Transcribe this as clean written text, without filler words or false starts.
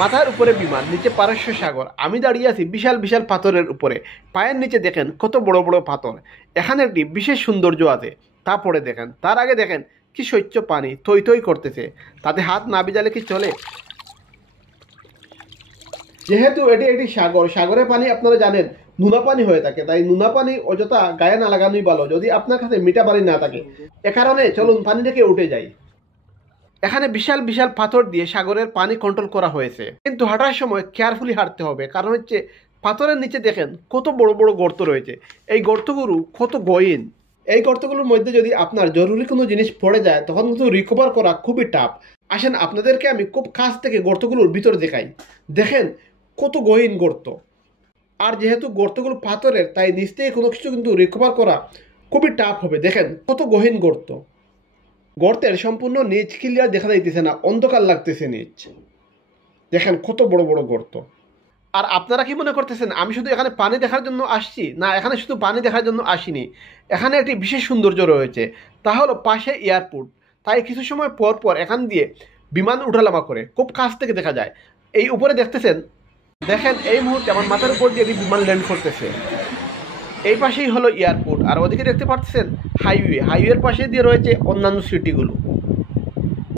মাথার উপরে বিমান, নিচে পারস্য সাগর, আমি দাঁড়িয়ে আছি বিশাল বিশাল পাথরের উপরে। পায়ের নিচে দেখেন কত বড় বড় পাথর। এখানে একটি বিশেষ সৌন্দর্য আছে, তা পরে দেখেন। তার আগে দেখেন কি স্বচ্ছ পানি থই থই করতেছে, তাতে হাত না ভিজালে কি চলে? যেহেতু এটি একটি সাগর, সাগরের পানি আপনারা জানেন নুনা পানি হয়ে থাকে, তাই নুনা পানি অযথা গায়ে না লাগানোই ভালো যদি আপনার কাছে মিঠা পানি না থাকে। এ কারণে চলুন পানি থেকে উঠে যাই। এখানে বিশাল বিশাল পাথর দিয়ে সাগরের পানি কন্ট্রোল করা হয়েছে, কিন্তু হাঁটার সময় কেয়ারফুলি হাঁটতে হবে, কারণ হচ্ছে পাথরের নিচে দেখেন কত বড় বড় গর্ত রয়েছে। এই গর্তগুলো কত গহীন। এই গর্তগুলোর মধ্যে যদি আপনার জরুরি কোনো জিনিস পড়ে যায় তখন কিন্তু রিকভার করা খুবই টাফ। আসেন আপনাদেরকে আমি খুব কাছ থেকে গর্তগুলোর ভিতরে দেখাই। দেখেন কত গহীন গর্ত। আর যেহেতু গর্তগুলো পাথরের, তাই নিচ থেকে কোনো কিছু কিন্তু রিকভার করা খুবই টাফ হবে। দেখেন কত গহীন গর্ত। গর্তের সম্পূর্ণ নিচ ক্লিয়ার দেখা যাইতেছে না, অন্ধকার লাগতেছে নিচ। দেখেন কত বড় বড় গর্ত। আর আপনারা কি মনে করতেছেন আমি শুধু এখানে পানি দেখার জন্য আসছি? না, এখানে শুধু পানি দেখার জন্য আসিনি। এখানে একটি বিশেষ সৌন্দর্য রয়েছে, তা হলো পাশে এয়ারপোর্ট। তাই কিছু সময় পর পর এখান দিয়ে বিমান উঠানামা করে, খুব কাছ থেকে দেখা যায়। এই উপরে দেখতেছেন, দেখেন এই মুহূর্তে আমার মাথার উপর দিয়ে বিমান ল্যান্ড করতেছে। এই পাশেই হলো এয়ারপোর্ট, আর ওদিকে দেখতে পাচ্ছেন হাইওয়ে। হাইওয়ের পাশে দিয়ে রয়েছে অন্যান্য সিটিগুলো।